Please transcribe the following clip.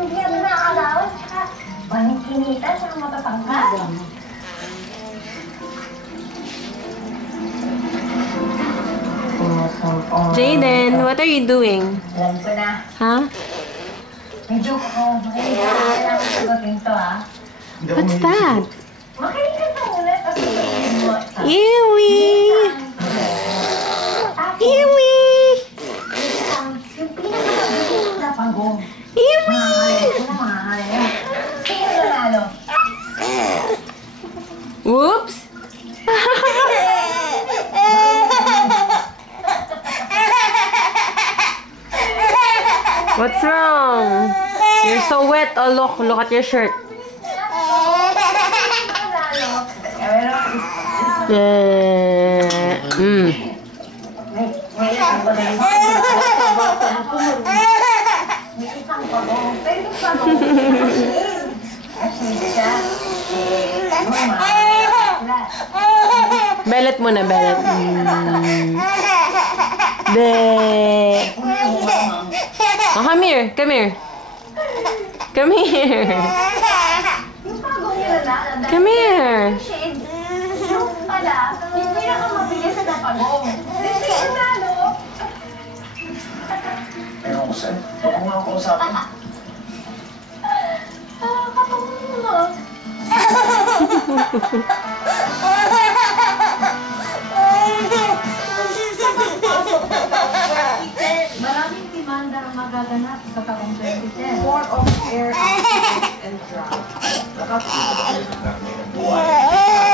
hindi naman nakakalawan. Saka, paningkinitan, saka matatangkad. Jaden, what are you doing? Alam ko na. Huh? Medyo ako, makinig ka lang sa sagutin to, ha? What's that? Makinig ka muna, tapos sagutin mo. Ewie! Ewie! Yung pinakamabilis na pagong. Ewie! Sino nanalo? Whoops! What's wrong? You're so wet. Oh, look at your shirt. Belet muna, belet. Oh, come here. Come here. Come here. Come here. Yung pala, yung pinakamabilis na pagong. Hindi ko nalo. Ayun ko sa'yo. Huwag mo nga ako usapin. Kapangon mo. Maraming demanda ang magaganap sa taong 2010. More of air and drought. Buhay.